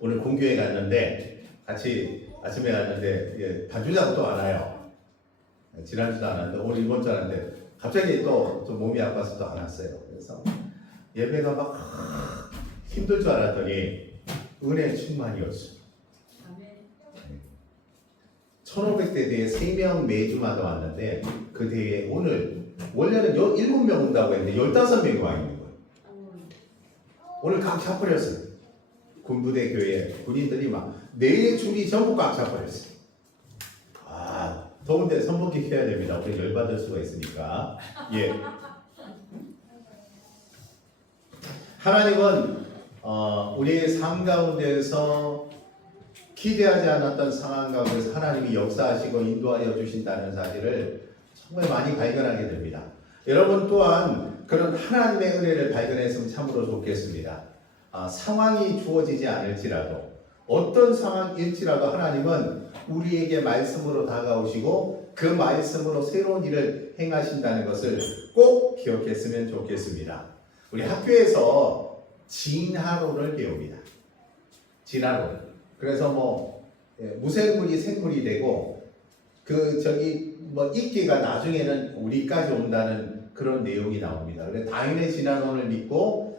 오늘 공교회 갔는데 같이 아침에 갔는데 반주자도 안 와요. 지난주도 안 왔는데 오늘 이번 주 왔는데 갑자기 또 좀 몸이 아파서 또 안 왔어요. 그래서 예배가 막 힘들 줄 알았더니 은혜 충만이었어요. 1500대 대회 3명 매주마다 왔는데 그 대회에 오늘 원래는 7명 온다고 했는데 15명이 와 있는 거예요. 오늘 각 차버렸어요. 군부대 교회 군인들이 막 4줄이 전부 꽉 차버렸어요. 아, 더운데 선풍기 켜야 됩니다. 우리 열받을 수가 있으니까. 예. 하나님은 우리의 삶 가운데에서 기대하지 않았던 상황 가운데서 하나님이 역사하시고 인도하여 주신다는 사실을 정말 많이 발견하게 됩니다. 여러분 또한 그런 하나님의 은혜를 발견했으면 참으로 좋겠습니다. 상황이 주어지지 않을지라도 어떤 상황일지라도 하나님은 우리에게 말씀으로 다가오시고 그 말씀으로 새로운 일을 행하신다는 것을 꼭 기억했으면 좋겠습니다. 우리 학교에서 진화론을 배웁니다. 진화론. 그래서 무생물이 생물이 되고 이끼가 나중에는 우리까지 온다는 그런 내용이 나옵니다. 그래서 다윈의 진화론을 믿고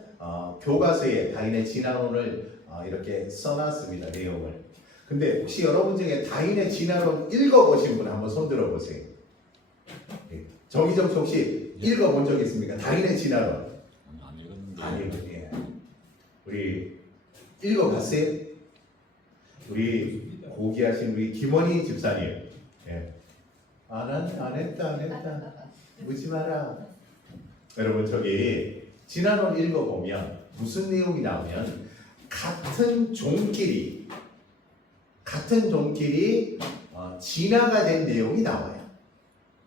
교과서에 다윈의 진화론을 이렇게 써놨습니다. 내용을. 근데 혹시 여러분 중에 다윈의 진화론 읽어보신 분 한번 손 들어보세요. 정의정 혹시 읽어본 적 있습니까? 다윈의 진화론. 안 읽었는데. 안 읽었네요. 우리 읽어봤어요? 우리 고귀하신 우리 김원희 집사님. 예. 안 했다. 묻지 마라. 여러분 저기 진화론 읽어보면 무슨 내용이 나오면 같은 종끼리 진화가 된 내용이 나와요.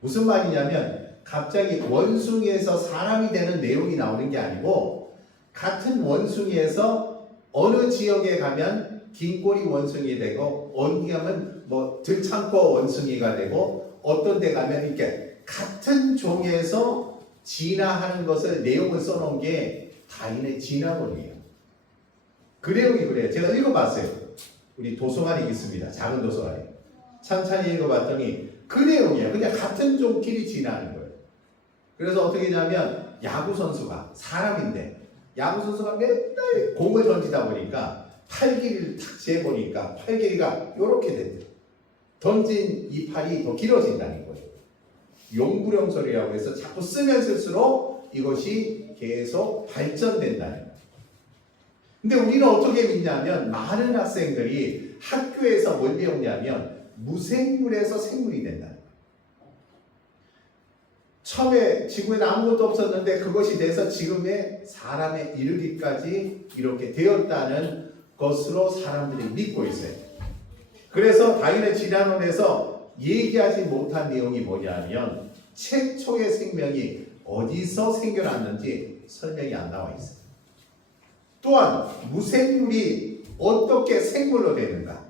무슨 말이냐면 갑자기 원숭이에서 사람이 되는 내용이 나오는 게 아니고 같은 원숭이에서 어느 지역에 가면 긴 꼬리 원숭이 되고 어디 가면 들창고 원숭이가 되고 어떤 데 가면 이렇게 같은 종에서 진화하는 것을 내용을 써놓은 게 다윈의 진화론이에요. 그 내용이 그래요. 제가 읽어봤어요. 우리 도서관에 있습니다. 작은 도서관에. 찬찬히 읽어봤더니 그 내용이에요. 그냥 같은 종끼리 진화하는 거예요. 그래서 어떻게 하냐면 야구선수가 사람인데 야구선수가 맨날 공을 던지다 보니까 팔 길이를 탁 재보니까 팔 길이가 이렇게 됐대요. 던진 이 팔이 더 길어진다는 거예요. 용구령설이라고 해서 자꾸 쓰면 쓸수록 이것이 계속 발전된다는 거예요. 근데 우리는 어떻게 믿냐면 많은 학생들이 학교에서 뭘 배우냐면 무생물에서 생물이 된다는 거예요. 처음에 지구에는 아무것도 없었는데 그것이 돼서 지금의 사람에 이르기까지 이렇게 되었다는 것으로 사람들이 믿고 있어요. 그래서 다윈의 진화론에서 얘기하지 못한 내용이 뭐냐면 최초의 생명이 어디서 생겨났는지 설명이 안 나와 있어요. 또한 무생물이 어떻게 생물로 되는가,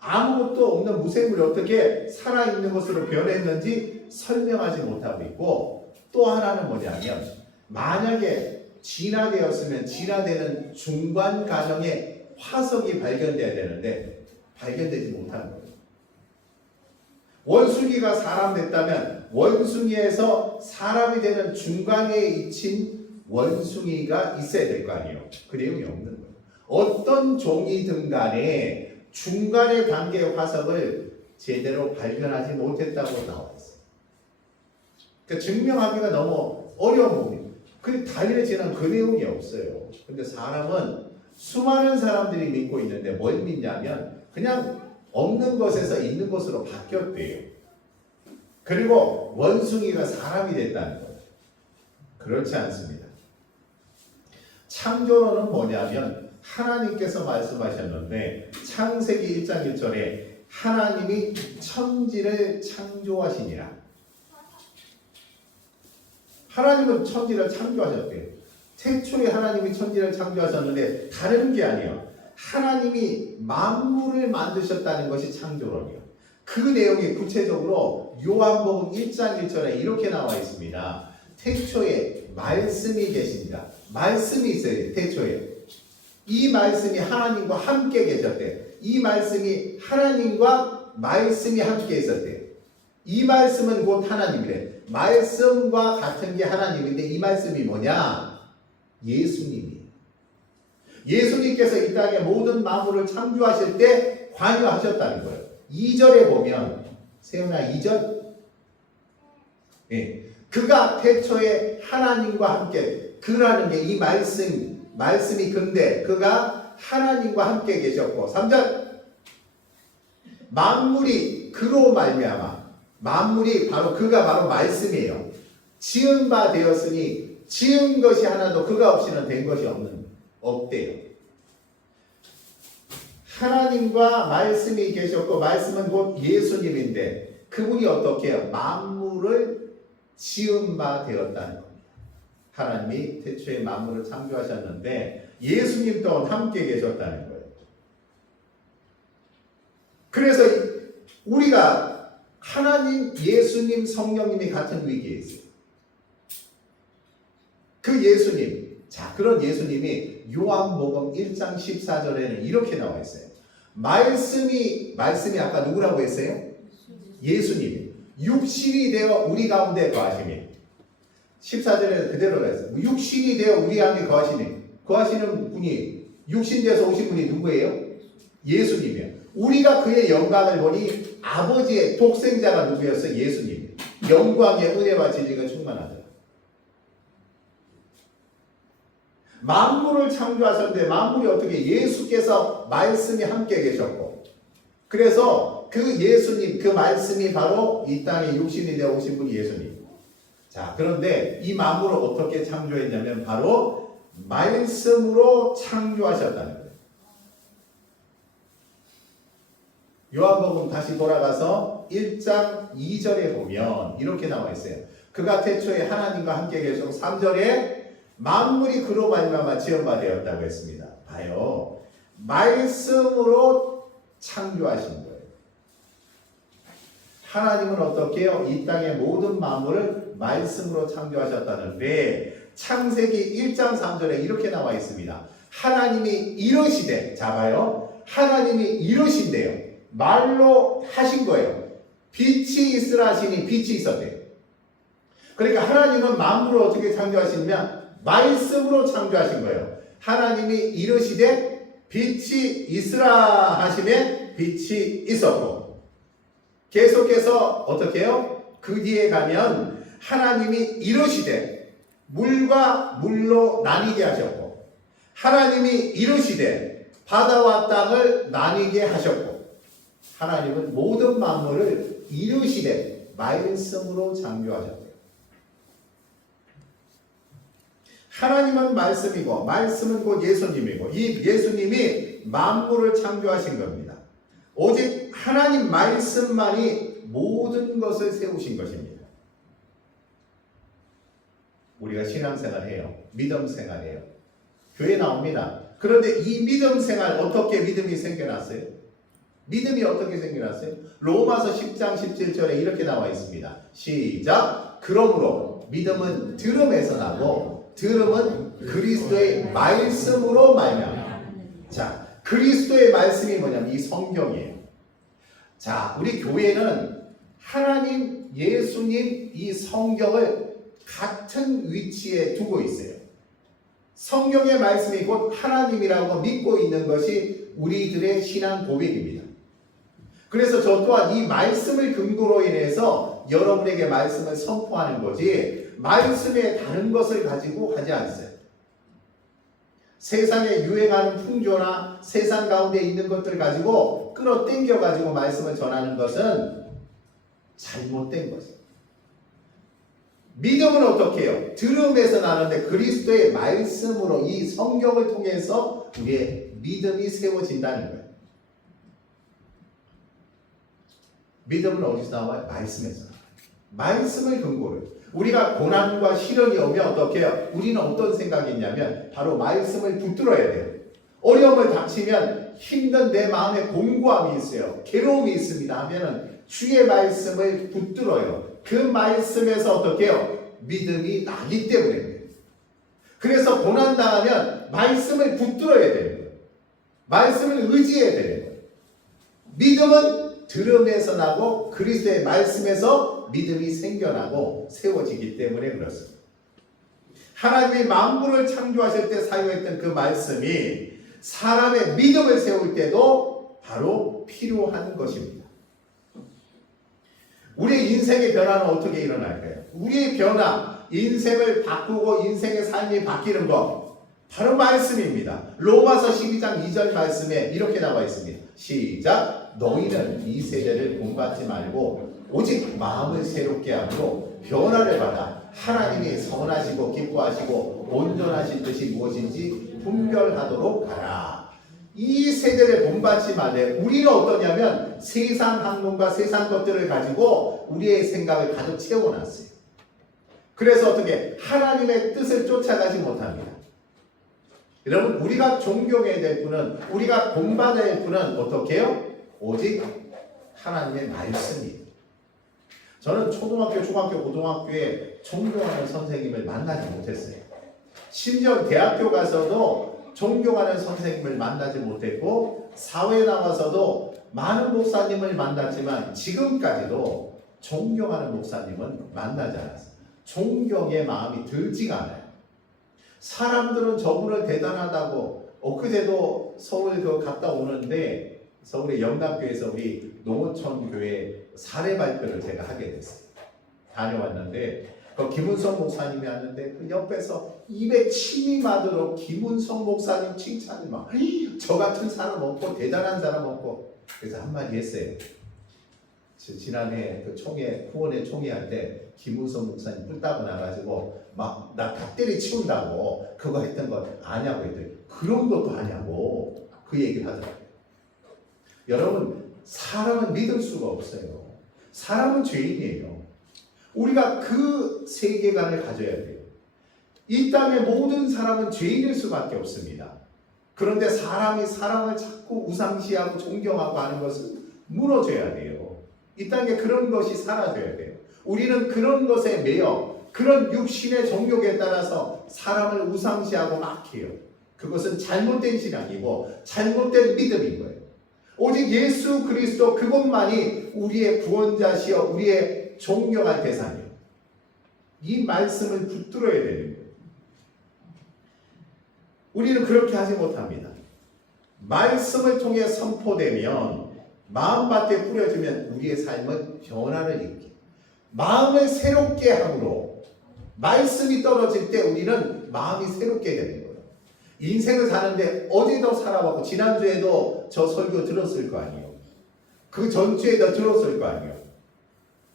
아무것도 없는 무생물이 어떻게 살아있는 것으로 변했는지 설명하지 못하고 있고, 또 하나는 뭐냐면 만약에 진화되었으면 진화되는 중간 과정에 화석이 발견돼야 되는데 발견되지 못하는 거예요. 원숭이가 사람 됐다면 원숭이에서 사람이 되는 중간에 위친 원숭이가 있어야 될 거 아니에요. 그 내용이 없는 거예요. 어떤 종이든 간에 중간의 단계의 화석을 제대로 발견하지 못했다고 나와 있어요. 그러니까 증명하기가 너무 어려운 부분이에요. 그 다윈의 진화는 그 내용이 없어요. 근데 사람은 수많은 사람들이 믿고 있는데 뭘 믿냐면 그냥 없는 것에서 있는 것으로 바뀌었대요. 그리고 원숭이가 사람이 됐다는 거예요. 그렇지 않습니다. 창조론은 뭐냐면 하나님께서 말씀하셨는데 창세기 1장 1절에 하나님이 천지를 창조하시니라. 하나님은 천지를 창조하셨대요. 태초에 하나님이 천지를 창조하셨는데 다른 게 아니에요. 하나님이 만물을 만드셨다는 것이 창조론이에요. 그 내용이 구체적으로 요한복음 1장 1절에 이렇게 나와 있습니다. 태초에 말씀이 계십니다. 말씀이 있어요. 태초에. 이 말씀이 하나님과 함께 계셨대. 이 말씀이 하나님과 말씀이 함께 있었대. 이 말씀은 곧 하나님이래. 말씀과 같은 게 하나님인데 이 말씀이 뭐냐? 예수님이에요. 예수님께서 이 땅에 모든 만물을 창조하실 때 관여하셨다는 거예요. 2절에 보면, 세훈아 2절? 예. 그가 태초에 하나님과 함께, 그라는 게 이 말씀이 근데 그가 하나님과 함께 계셨고, 3절 만물이 그로 말미암아, 만물이 바로 그가 바로 말씀이에요. 지은 바 되었으니 지은 것이 하나도 그가 없이는 된 것이 없대요. 하나님과 말씀이 계셨고 말씀은 곧 예수님인데 그분이 어떻게 해요? 만물을 지은 바 되었다는 겁니다. 하나님이 태초에 만물을 창조하셨는데 예수님 또한 함께 계셨다는 거예요. 그래서 우리가 하나님, 예수님, 성령님이 같은 위기에 있어요. 그 예수님, 자, 그런 예수님이 요한복음 1장 14절에는 이렇게 나와 있어요. 말씀이 아까 누구라고 했어요? 예수님이 육신이 되어 우리 가운데 거하시니, 14절에 그대로 했어요. 육신이 되어 우리 가운데 거하시는 분이, 육신 되어서 오신 분이 누구예요? 예수님이에요. 우리가 그의 영광을 보니 아버지의 독생자가 누구였어요? 예수님. 영광의 은혜와 진리가 충만하더라. 만물을 창조하셨는데 만물이 어떻게, 예수께서 말씀이 함께 계셨고, 그래서 그 예수님, 그 말씀이 바로 이 땅에 육신이 되어 오신 분이 예수님. 자, 그런데 이 만물을 어떻게 창조했냐면 바로 말씀으로 창조하셨다는 거예요. 요한복음 다시 돌아가서 1장 2절에 보면 이렇게 나와 있어요. 그가 태초에 하나님과 함께 계셨고, 3절에 만물이 그로 말미암아 지은 바 되었다고 했습니다. 봐요. 말씀으로 창조하신 거예요. 하나님은 어떻게 해요? 이 땅의 모든 만물을 말씀으로 창조하셨다는데, 창세기 1장 3절에 이렇게 나와 있습니다. 하나님이 이러시되, 자 봐요. 하나님이 이러신대요. 말로 하신 거예요. 빛이 있으라 하시니 빛이 있었대요. 그러니까 하나님은 만물을 어떻게 창조하시냐면 말씀으로 창조하신 거예요. 하나님이 이르시되 빛이 있으라 하시면 빛이 있었고, 계속해서 어떻게 해요? 그 뒤에 가면 하나님이 이르시되 물과 물로 나뉘게 하셨고, 하나님이 이르시되 바다와 땅을 나뉘게 하셨고, 하나님은 모든 만물을 이르시되 말씀으로 창조하셨대요. 하나님은 말씀이고 말씀은 곧 예수님이고, 이 예수님이 만물을 창조하신 겁니다. 오직 하나님 말씀만이 모든 것을 세우신 것입니다. 우리가 신앙생활해요. 믿음생활해요. 교회 나옵니다. 그런데 이 믿음생활, 어떻게 믿음이 생겨났어요? 믿음이 어떻게 생겨났어요? 로마서 10장 17절에 이렇게 나와 있습니다. 시작! 그러므로 믿음은 들음에서 나고 들음은 그리스도의 말씀으로 말미암아. 자, 그리스도의 말씀이 뭐냐면 이 성경이에요. 자, 우리 교회는 하나님, 예수님, 이 성경을 같은 위치에 두고 있어요. 성경의 말씀이 곧 하나님이라고 믿고 있는 것이 우리들의 신앙 고백입니다. 그래서 저 또한 이 말씀을 근거로 인해서 여러분에게 말씀을 선포하는 거지, 말씀에 다른 것을 가지고 하지 않았어요. 세상에 유행하는 풍조나 세상 가운데 있는 것들 가지고 끌어당겨 가지고 말씀을 전하는 것은 잘못된 것이에요. 믿음은 어떻게 해요? 들음에서 나는데 그리스도의 말씀으로, 이 성경을 통해서 우리의 믿음이 세워진다는 거예요. 믿음은 어디서 나와요? 말씀에서 나와요. 말씀을 근거로. 우리가 고난과 시련이 오면 어떻게 해요? 우리는 어떤 생각이 있냐면 바로 말씀을 붙들어야 돼요. 어려움을 닥치면 힘든 내 마음에 공고함이 있어요. 괴로움이 있습니다 하면은 주의 말씀을 붙들어요. 그 말씀에서 어떻게 해요? 믿음이 나기 때문에. 그래서 고난당하면 말씀을 붙들어야 되는 거예요. 말씀을 의지해야 되는 거예요. 믿음은 들음에서 나고 그리스도의 말씀에서 믿음이 생겨나고 세워지기 때문에 그렇습니다. 하나님이 만물을 창조하실 때 사용했던 그 말씀이 사람의 믿음을 세울 때도 바로 필요한 것입니다. 우리의 인생의 변화는 어떻게 일어날까요? 우리의 변화, 인생을 바꾸고 인생의 삶이 바뀌는 것, 바로 말씀입니다. 로마서 12장 2절 말씀에 이렇게 나와 있습니다. 시작. 너희는 이 세대를 본받지 말고 오직 마음을 새롭게 하므로 변화를 받아 하나님이 선하시고 기뻐하시고 온전하신 뜻이 무엇인지 분별하도록 하라. 이 세대를 본받지 말래. 우리는 어떠냐면 세상 학문과 세상 것들을 가지고 우리의 생각을 가득 채워놨어요. 그래서 어떻게 하나님의 뜻을 쫓아가지 못합니다. 여러분, 우리가 존경해야 될 분은, 우리가 본받아야 할 분은 어떻게 해요? 오직 하나님의 말씀이에요. 저는 초등학교, 중학교, 고등학교에 존경하는 선생님을 만나지 못했어요. 심지어 대학교 가서도 존경하는 선생님을 만나지 못했고, 사회에 나와서도 많은 목사님을 만났지만 지금까지도 존경하는 목사님은 만나지 않았어요. 존경의 마음이 들지가 않아요. 사람들은 저분을 대단하다고, 엊그제도 서울 갔다 오는데 서울의 영남교회에서 우리 농어촌 교회 사례 발표를 제가 하게 됐어요. 다녀왔는데 그 김은성 목사님이 왔는데 그 옆에서 입에 침이 마도록 김은성 목사님 칭찬을 막, 저 같은 사람 없고 대단한 사람 없고. 그래서 한마디 했어요. 지난해 그 후원회 총회할 때 김은성 목사님 뿔 따고 나가지고 막 나 닭대리 치운다고 그거 했던 거 아냐고 했더니 그런 것도 아냐고 그 얘기를 하더라고요. 여러분, 사람은 믿을 수가 없어요. 사람은 죄인이에요. 우리가 그 세계관을 가져야 돼요. 이 땅의 모든 사람은 죄인일 수밖에 없습니다. 그런데 사람이 사람을 자꾸 우상시하고 존경하고 하는 것은 무너져야 돼요. 이 땅에 그런 것이 사라져야 돼요. 우리는 그런 것에 매여 그런 육신의 정욕에 따라서 사람을 우상시하고 막 해요. 그것은 잘못된 신앙이고 잘못된 믿음인 거예요. 오직 예수 그리스도 그것만이 우리의 구원자시여 우리의 존경할 대상이에요. 이 말씀을 붙들어야 되는 거예요. 우리는 그렇게 하지 못합니다. 말씀을 통해 선포되면, 마음밭에 뿌려지면 우리의 삶은 변화를 일으켜요. 마음을 새롭게 함으로 말씀이 떨어질 때 우리는 마음이 새롭게 되는 거예요. 인생을 사는데 어제도 살아왔고 지난주에도 저 설교 들었을 거 아니에요. 그 전주에도 들었을 거 아니에요.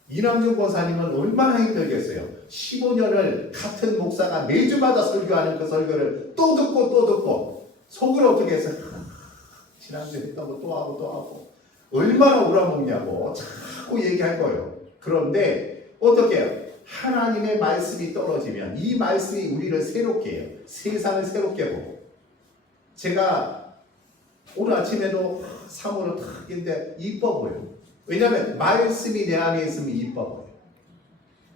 이남준 권사님은 얼마나 힘들겠어요. 15년을 같은 목사가 매주마다 설교하는 그 설교를 또 듣고 속으로 어떻게 해서 지난주에 했던 거 또 하고 얼마나 우라먹냐고 자꾸 얘기할 거예요. 그런데 어떻게 해요? 하나님의 말씀이 떨어지면 이 말씀이 우리를 새롭게 해요. 세상을 새롭게 보고. 제가 오늘 아침에도 사모를 탁 했는데 이뻐 보여요. 왜냐하면 말씀이 내 안에 있으면 이뻐 보여요.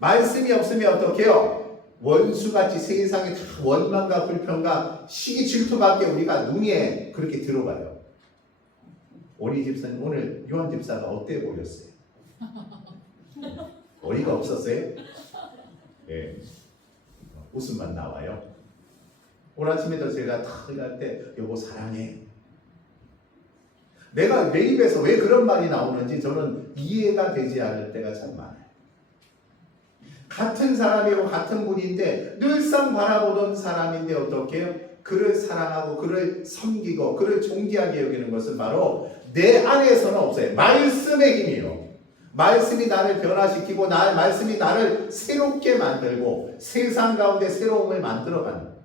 말씀이 없으면 어떻게 해요? 원수같이 세상에 다 원망과 불평과 시기 질투밖에 우리가 눈에 그렇게 들어가요. 오리 집사님, 오늘 요한 집사가 어때 보였어요? 어이가 없었어요? 예. 웃음만 나와요. 오늘 아침에도 제가 탁 할 때 여보 사랑해. 내가 내 입에서 왜 그런 말이 나오는지 저는 이해가 되지 않을 때가 참 많아요. 같은 사람이고 같은 분인데 늘상 바라보던 사람인데 어떻게 해요? 그를 사랑하고 그를 섬기고 그를 존귀하게 여기는 것은 바로 내 안에서는 없어요. 말씀의 힘이요. 말씀이 나를 변화시키고 말씀이 나를 새롭게 만들고 세상 가운데 새로움을 만들어가는 거예요.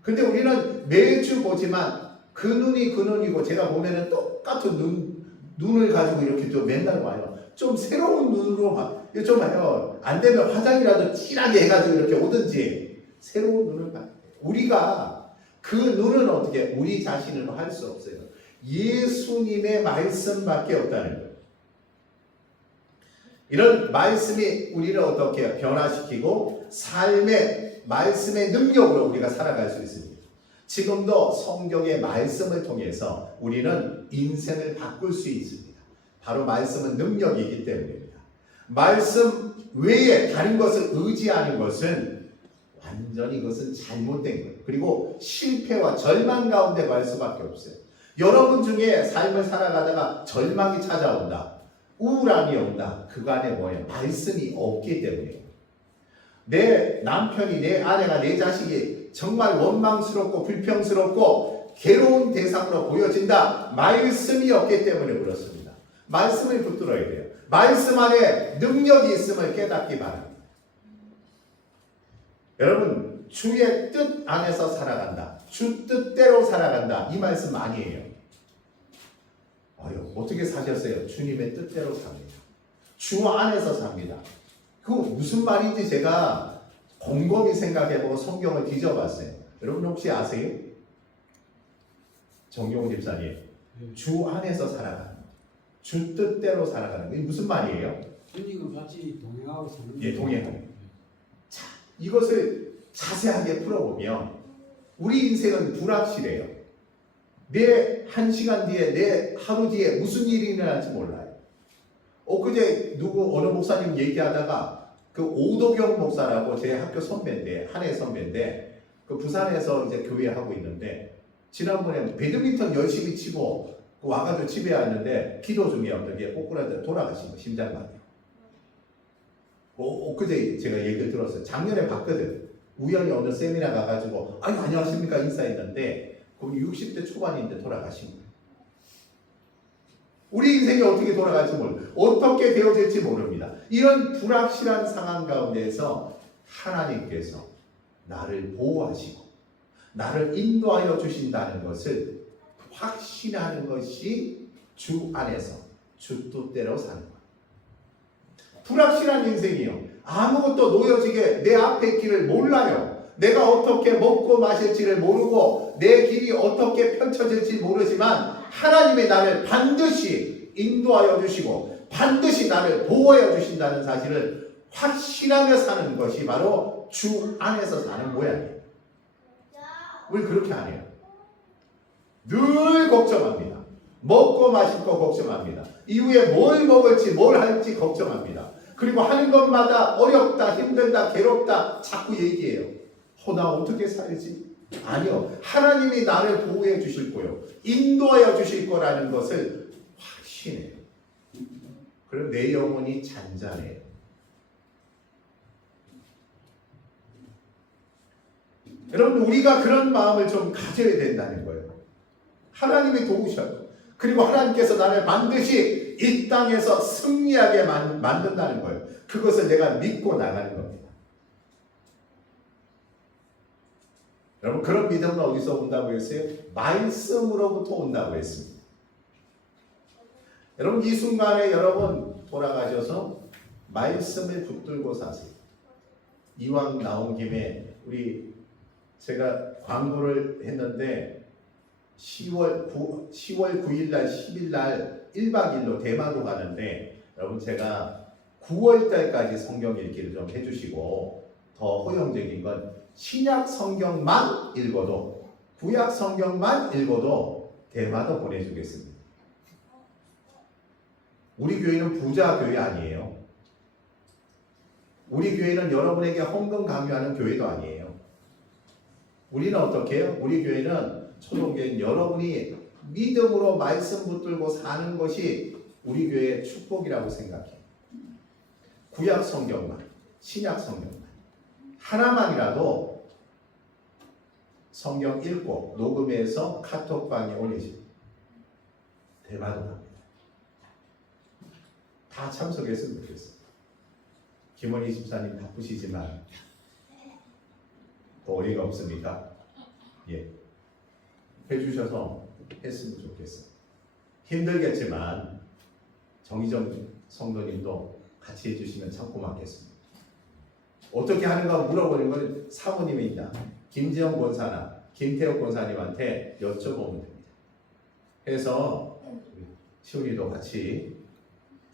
근데 우리는 매주 보지만 그 눈이 그 눈이고 제가 보면은 똑같은 눈을 가지고 이렇게 좀 맨날 와요. 좀 새로운 눈으로 봐. 좀 해요. 안 되면 화장이라도 진하게 해가지고 이렇게 오든지 새로운 눈을 봐. 우리가 그 눈은 어떻게 우리 자신으로 할 수 없어요. 예수님의 말씀밖에 없다는 거예요. 이런 말씀이 우리를 어떻게 변화시키고 삶의 말씀의 능력으로 우리가 살아갈 수 있습니다. 지금도 성경의 말씀을 통해서 우리는 인생을 바꿀 수 있습니다. 바로 말씀은 능력이기 때문입니다. 말씀 외에 다른 것을 의지하는 것은 완전히 그것은 잘못된 거예요. 그리고 실패와 절망 가운데 갈 수밖에 없어요. 여러분 중에 삶을 살아가다가 절망이 찾아온다, 우울함이 온다. 그간에 뭐예요? 말씀이 없기 때문이에요. 내 남편이, 내 아내가, 내 자식이 정말 원망스럽고 불평스럽고 괴로운 대상으로 보여진다. 말씀이 없기 때문에 그렇습니다. 말씀을 붙들어야 돼요. 말씀 안에 능력이 있음을 깨닫기 바랍니다. 여러분, 주의 뜻 안에서 살아간다. 주 뜻대로 살아간다. 이 말씀 아니에요. 어떻게 사셨어요? 주님의 뜻대로 삽니다. 주 안에서 삽니다. 그거 무슨 말인지 제가 곰곰이 생각해보고 성경을 뒤져봤어요. 여러분 혹시 아세요? 정경훈 집사님, 주 안에서 살아가는 거, 주 뜻대로 살아가는 거, 이게 무슨 말이에요? 주님과 같이 동행하고 사는 예, 동행하고. 자, 이것을 자세하게 풀어보면 우리 인생은 불확실해요. 내 한 시간 뒤에, 내 하루 뒤에 무슨 일이 일어날지 몰라요. 엊그제 어느 목사님 얘기하다가 그 오도경 목사라고 제 학교 선배인데, 한해 선배인데, 그 부산에서 이제 교회 하고 있는데, 지난번에 배드민턴 열심히 치고 와가지고 집에 왔는데 기도 중에 어떻게 꼬꾸라져 돌아가신 거, 심장마비요. 엊그제 제가 얘기를 들었어요. 작년에 봤거든. 우연히 어느 세미나 가가지고 안녕하십니까 인사했는데 거기 60대 초반인데 돌아가신 거예요. 우리 인생이 어떻게 돌아갈지 몰라요. 어떻게 되어질지 모릅니다. 이런 불확실한 상황 가운데서 하나님께서 나를 보호하시고 나를 인도하여 주신다는 것을 확신하는 것이 주 안에서 주 뜻대로 사는 거예요. 불확실한 인생이요. 아무것도 놓여지게 내 앞의 길을 몰라요. 내가 어떻게 먹고 마실지를 모르고 내 길이 어떻게 펼쳐질지 모르지만 하나님의 나를 반드시 인도하여 주시고 반드시 나를 보호하여 주신다는 사실을 확신하며 사는 것이 바로 주 안에서 사는 모양이에요. 우리 그렇게 안 해요. 늘 걱정합니다. 먹고 마실 거 걱정합니다. 이후에 뭘 먹을지 뭘 할지 걱정합니다. 그리고 하는 것마다 어렵다, 힘들다, 괴롭다 자꾸 얘기해요. 나 어떻게 살지? 아니요. 하나님이 나를 보호해 주실 거요. 인도하여 주실 거라는 것을 확신해요. 그럼 내 영혼이 잔잔해요. 여러분, 우리가 그런 마음을 좀 가져야 된다는 거예요. 하나님이 도우셔요. 그리고 하나님께서 나를 반드시 이 땅에서 승리하게 만든다는 거예요. 그것을 내가 믿고 나가는 겁니다. 여러분, 그런 믿음은 어디서 온다고 했어요? 말씀으로부터 온다고 했습니다. 여러분, 이 순간에 여러분 돌아가셔서 말씀을 붙들고 사세요. 이왕 나온 김에 제가 광고를 했는데 10월 9일 날 10일 날 1박 2일로 대마도 가는데 여러분 제가 9월 달까지 성경 읽기를 좀 해주시고 더 허용적인 건 신약 성경만 읽어도 구약 성경만 읽어도 대마도 보내주겠습니다. 우리 교회는 부자 교회 아니에요. 우리 교회는 여러분에게 헌금 강요하는 교회도 아니에요. 우리는 어떻게 해요? 우리 교회는 초동교회는 여러분이 믿음으로 말씀 붙들고 사는 것이 우리 교회의 축복이라고 생각해요. 구약 성경만, 신약 성경만 하나만이라도 성경 읽고 녹음해서 카톡방에 올리시고 대마도 합니다. 다 참석했으면 좋겠어요. 김원희 집사님 바쁘시지만 또 어이가 없습니까? 예, 해주셔서 했으면 좋겠어요. 힘들겠지만 정희정 성도님도 같이 해주시면 참 고맙겠습니다. 어떻게 하는가 물어보는 건 사모님이나 김지영 권사나 김태혁 권사님한테 여쭤보면 됩니다. 해서 시훈이도 같이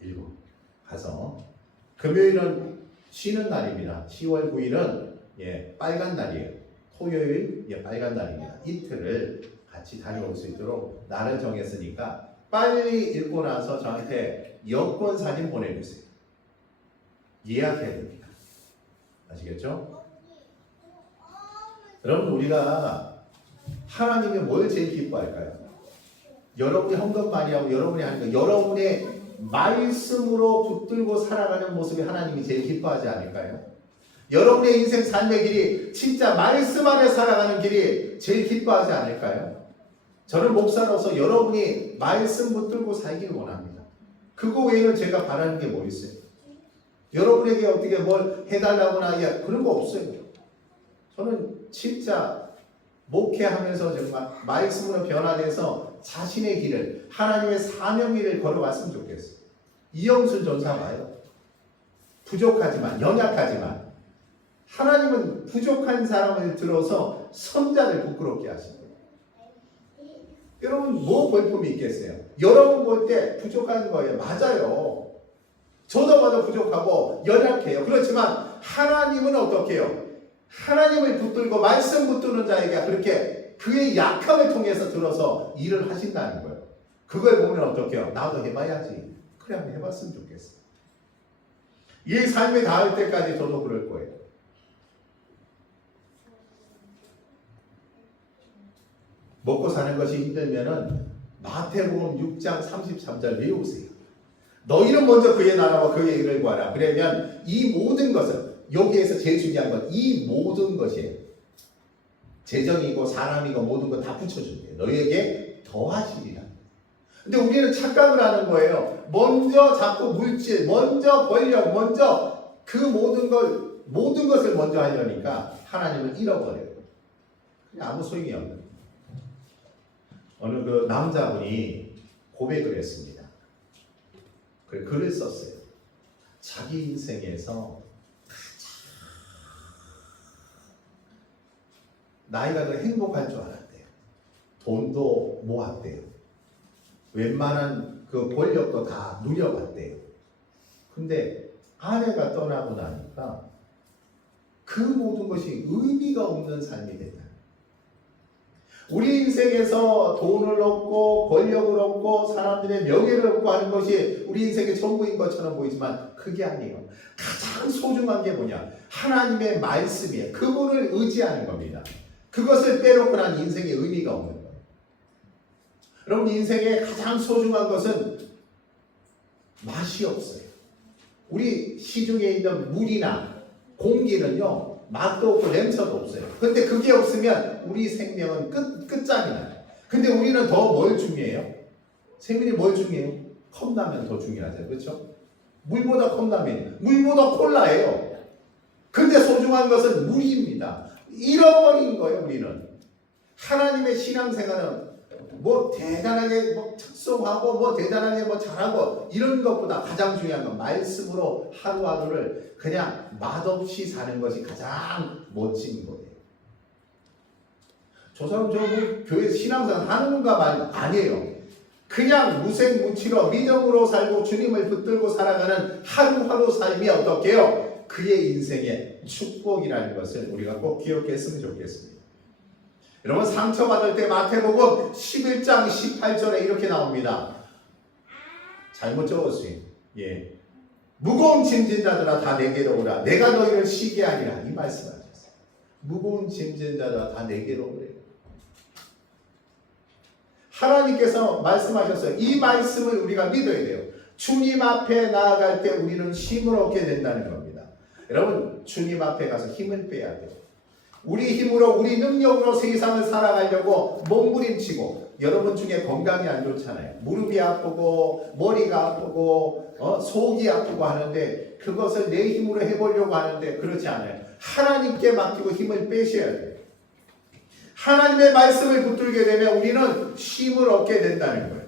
읽고 가서 금요일은 쉬는 날입니다. 10월 9일은 빨간 날이에요. 토요일 빨간 날입니다. 이틀을 같이 다녀올 수 있도록 날을 정했으니까 빨리 읽고 나서 저한테 여권 사진 보내주세요. 예약해야 됩니다. 아시겠죠? 여러분, 우리가 하나님이 뭘 제일 기뻐할까요? 여러분이 헌금 많이 하고 여러분이 하는 거, 여러분의 말씀으로 붙들고 살아가는 모습이 하나님이 제일 기뻐하지 않을까요? 여러분의 인생 삶의 길이 진짜 말씀 안에 살아가는 길이 제일 기뻐하지 않을까요? 저는 목사로서 여러분이 말씀 붙들고 살기를 원합니다. 그거 외에는 제가 바라는 게 뭐 있어요? 여러분에게 어떻게 뭘 해달라거나 그런 거 없어요. 저는 진짜 목회하면서 정말 말씀으로 변화돼서 자신의 길을, 하나님의 사명 길을 걸어갔으면 좋겠어요. 이영순 전사 봐요. 부족하지만, 연약하지만 하나님은 부족한 사람을 들어서 선자를 부끄럽게 하십니다. 여러분, 뭐 볼품이 있겠어요? 여러분 볼 때 부족한 거예요. 맞아요. 저도 봐도 부족하고 연약해요. 그렇지만 하나님은 어떻게 해요? 하나님을 붙들고 말씀 붙드는 자에게 그렇게 그의 약함을 통해서 들어서 일을 하신다는 거예요. 그걸 보면 어떻게 해요? 나도 해봐야지. 그래, 한번 해봤으면 좋겠어요. 이 삶에 닿을 때까지 저도 그럴 거예요. 먹고 사는 것이 힘들면은 마태복음 6장 33절 외우세요. 너희는 먼저 그의 나라와 그의 일을 구하라. 그러면 이 모든 것은, 여기에서 제일 중요한 건 이 모든 것이에요. 재정이고 사람이고 모든 거 다 붙여준대요. 너희에게 더하시리라. 근데 우리는 착각을 하는 거예요. 먼저 자꾸 물질, 먼저 권력, 먼저 그 모든 것을 먼저 하려니까 하나님을 잃어버려요. 그냥 아무 소용이 없는 거예요. 어느 그 남자분이 고백을 했습니다. 글을 썼어요. 자기 인생에서 나이가 더 행복할 줄 알았대요. 돈도 모았대요. 웬만한 그 권력도 다 누려봤대요. 근데 아내가 떠나고 나니까 그 모든 것이 의미가 없는 삶이 됐다. 우리 인생에서 돈을 얻고 권력을 얻고 사람들의 명예를 얻고 하는 것이 우리 인생의 전부인 것처럼 보이지만 그게 아니에요. 가장 소중한 게 뭐냐? 하나님의 말씀이에요. 그분을 의지하는 겁니다. 그것을 빼놓고 난 인생의 의미가 없는 거예요. 여러분, 인생의 가장 소중한 것은 맛이 없어요. 우리 시중에 있는 물이나 공기는요, 맛도 없고 냄새도 없어요. 근데 그게 없으면 우리 생명은 끝장이 나요. 근데 우리는 더 뭘 중요해요? 세민이 뭘 중요해요? 컵라면 더 중요하죠. 그렇죠? 물보다 컵라면, 물보다 콜라예요. 근데 소중한 것은 물입니다. 잃어버린 거예요, 우리는. 하나님의 신앙생활은 뭐 대단하게 뭐 특성하고 뭐 대단하게 뭐 잘하고 이런 것보다 가장 중요한 건 말씀으로 하루하루를 그냥 맛없이 사는 것이 가장 멋진 거예요. 저 사람 저 뭐 교회 신앙생활 하는가 말 아니에요. 그냥 무색무취로 믿음으로 살고 주님을 붙들고 살아가는 하루하루 삶이 어떻게 해요? 그의 인생의 축복이라는 것을 우리가 꼭 기억했으면 좋겠습니다. 여러분, 상처받을 때 마태복음 11장 18절에 이렇게 나옵니다. 잘못 적었어요. 무거운 짐진 자들아 다 내게로 오라. 내가 너희를 쉬게 하리라. 이 말씀하셨어요. 무거운 짐진 자들아 다 내게로 오래. 하나님께서 말씀하셨어요. 이 말씀을 우리가 믿어야 돼요. 주님 앞에 나아갈 때 우리는 힘을 얻게 된다는 겁니다. 여러분, 주님 앞에 가서 힘을 빼야 돼요. 우리 힘으로, 우리 능력으로 세상을 살아가려고 몸부림치고, 여러분 중에 건강이 안 좋잖아요. 무릎이 아프고 머리가 아프고 속이 아프고 하는데 그것을 내 힘으로 해보려고 하는데 그렇지 않아요. 하나님께 맡기고 힘을 빼셔야 돼요. 하나님의 말씀을 붙들게 되면 우리는 힘을 얻게 된다는 거예요.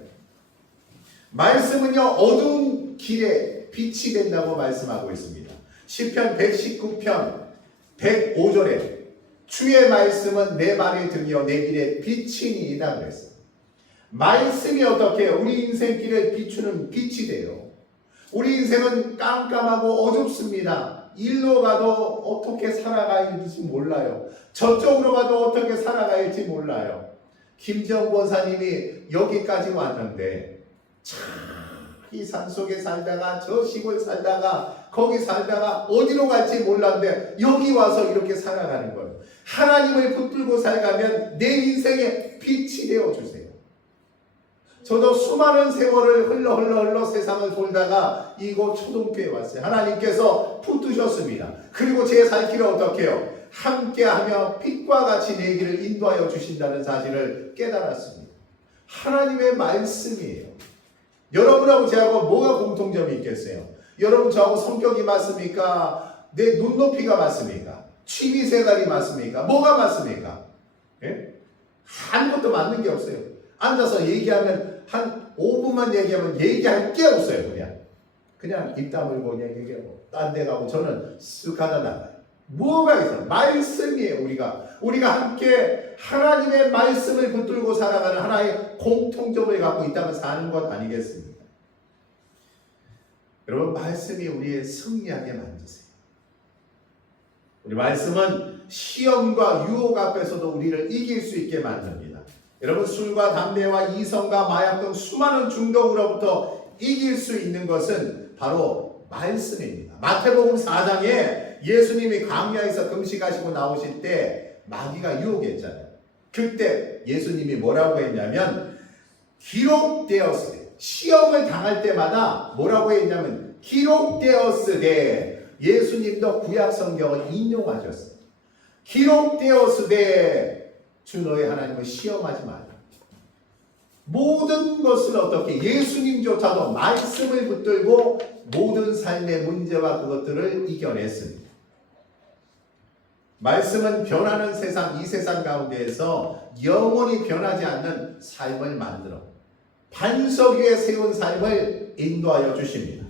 말씀은요, 어두운 길에 빛이 된다고 말씀하고 있습니다. 시편 119편 105절에 주의 말씀은 내 발의 등이요 내 길에 빛이니이다 그랬어요. 말씀이 어떻게 해요? 우리 인생길을 비추는 빛이 돼요. 우리 인생은 깜깜하고 어둡습니다. 일로 가도 어떻게 살아가야 할지 몰라요. 저쪽으로 가도 어떻게 살아가야 할지 몰라요. 김정 권사님이 여기까지 왔는데 이 산속에 살다가 저 시골 살다가 거기 살다가 어디로 갈지 몰랐는데 여기 와서 이렇게 살아가는 거예요. 하나님을 붙들고 살가면 내 인생에 빛이 되어주세요. 저도 수많은 세월을 흘러 세상을 돌다가 이곳 초동교회에 왔어요. 하나님께서 붙드셨습니다. 그리고 제 살 길을 어떻게 해요? 함께하며 빛과 같이 내 길을 인도하여 주신다는 사실을 깨달았습니다. 하나님의 말씀이에요. 여러분하고 저하고 뭐가 공통점이 있겠어요? 여러분 저하고 성격이 맞습니까? 내 눈높이가 맞습니까? 취미 생활이 맞습니까? 뭐가 맞습니까? 예? 아무것도 맞는 게 없어요. 앉아서 얘기하면 한 5분만 얘기하면 얘기할 게 없어요. 그냥 입 다물고 그냥 얘기하고 딴 데 가고 저는 쓱 가다 나가요. 뭐가 있어요? 말씀이에요. 우리가 함께 하나님의 말씀을 붙들고 살아가는 하나의 공통점을 갖고 있다면 사는 것 아니겠습니까? 여러분 말씀이 우리의 승리하게 만드세요. 우리 말씀은 시험과 유혹 앞에서도 우리를 이길 수 있게 만듭니다. 여러분 술과 담배와 이성과 마약 등 수많은 중독으로부터 이길 수 있는 것은 바로 말씀입니다. 마태복음 4장에 예수님이 광야에서 금식하시고 나오실 때 마귀가 유혹했잖아요. 그때 예수님이 뭐라고 했냐면 기록되었으되 시험을 당할 때마다 뭐라고 했냐면 기록되었으되 예수님도 구약 성경을 인용하셨어요. 기록되었으되 주 너의 하나님을 시험하지 말라. 모든 것을 어떻게 예수님조차도 말씀을 붙들고 모든 삶의 문제와 그것들을 이겨냈습니다. 말씀은 변하는 세상, 이 세상 가운데에서 영원히 변하지 않는 삶을 만들어 반석 위에 세운 삶을 인도하여 주십니다.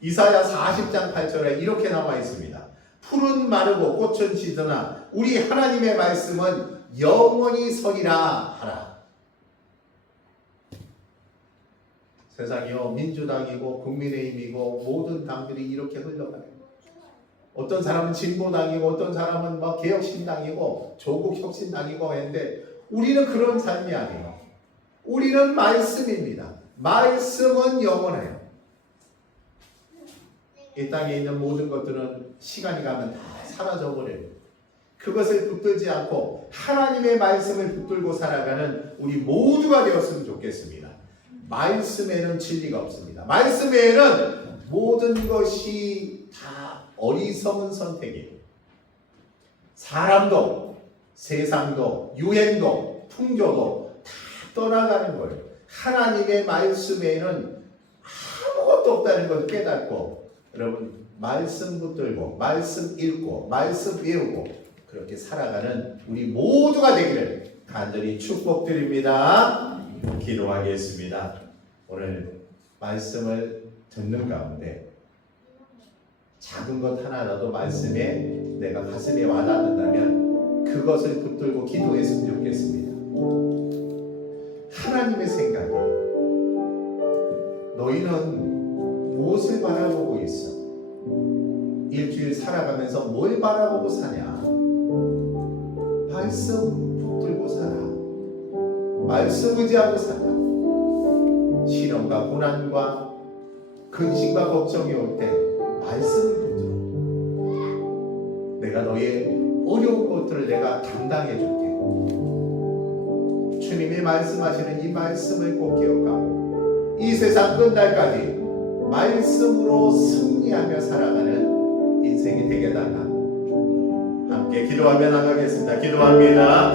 이사야 40장 8절에 이렇게 나와 있습니다. 풀은 마르고 꽃은 지드나 우리 하나님의 말씀은 영원히 서리라 하라. 세상이요 민주당이고 국민의힘이고 모든 당들이 이렇게 흘러가요. 어떤 사람은 진보당이고 어떤 사람은 개혁신당이고 조국혁신당이고 했는데 우리는 그런 삶이 아니에요. 우리는 말씀입니다. 말씀은 영원해요. 이 땅에 있는 모든 것들은 시간이 가면 다 사라져버려요. 그것을 붙들지 않고 하나님의 말씀을 붙들고 살아가는 우리 모두가 되었으면 좋겠습니다. 말씀에는 진리가 없습니다. 말씀 외에는 모든 것이 다 어리석은 선택이에요. 사람도 세상도 유행도 풍조도 다 떠나가는 거예요. 하나님의 말씀 외에는 아무것도 없다는 걸 깨닫고 여러분 말씀 붙들고 말씀 읽고 말씀 외우고 그렇게 살아가는 우리 모두가 되기를 간절히 축복드립니다. 기도하겠습니다. 오늘 말씀을 듣는 가운데 작은 것 하나라도 말씀에 내가 가슴에 와닿는다면 그것을 붙들고 기도했으면 좋겠습니다. 하나님의 생각이에요. 너희는 무엇을 바라보고 있어? 일주일 살아가면서 뭘 바라보고 사냐? 말씀 붙들고 살아. 말씀 의지하고 살아. 시련과 고난과 근심과 걱정이 올 때 말씀을 붙들어. 내가 너의 어려운 것들을 내가 담당해 줄게. 주님이 말씀하시는 이 말씀을 꼭 기억하고 이 세상 끝날까지 말씀으로 승리하며 살아가는 인생이 되게 달라. 함께 기도하며 나가겠습니다. 기도합니다.